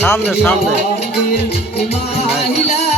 সামনে, সামনে। মাইলার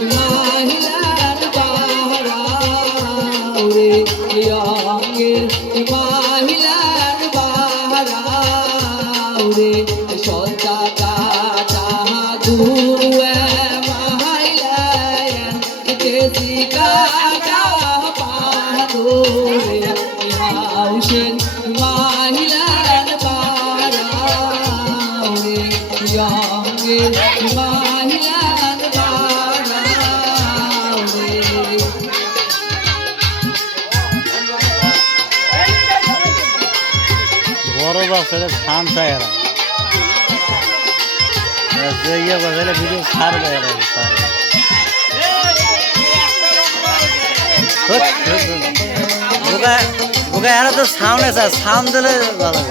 মাহিলার বাহারাউরে অঙ্গের মাহিলার বাহারাউরে সন্তা কাটা দুয়ে মাহিলায় কেসি কাটা পাহাড়ে হাউসেন মাহিলার বারাউরে ইয়ঙ্গের মাহিলার বাচ্চারা খান চায় এরা। ইয়ে বাচ্চারা ভিডিও ছাড়বে এরা এরা তো সাউন্ড আছে সাউন্ড দিলে ভালো।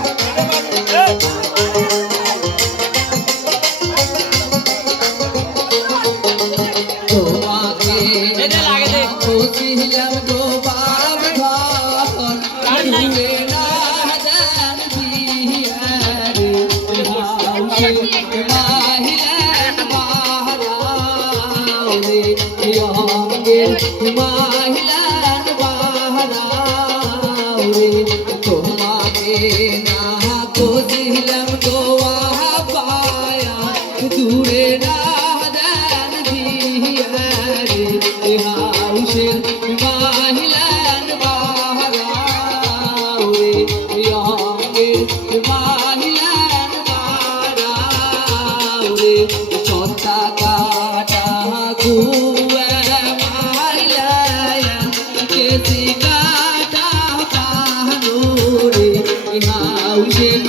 Usir.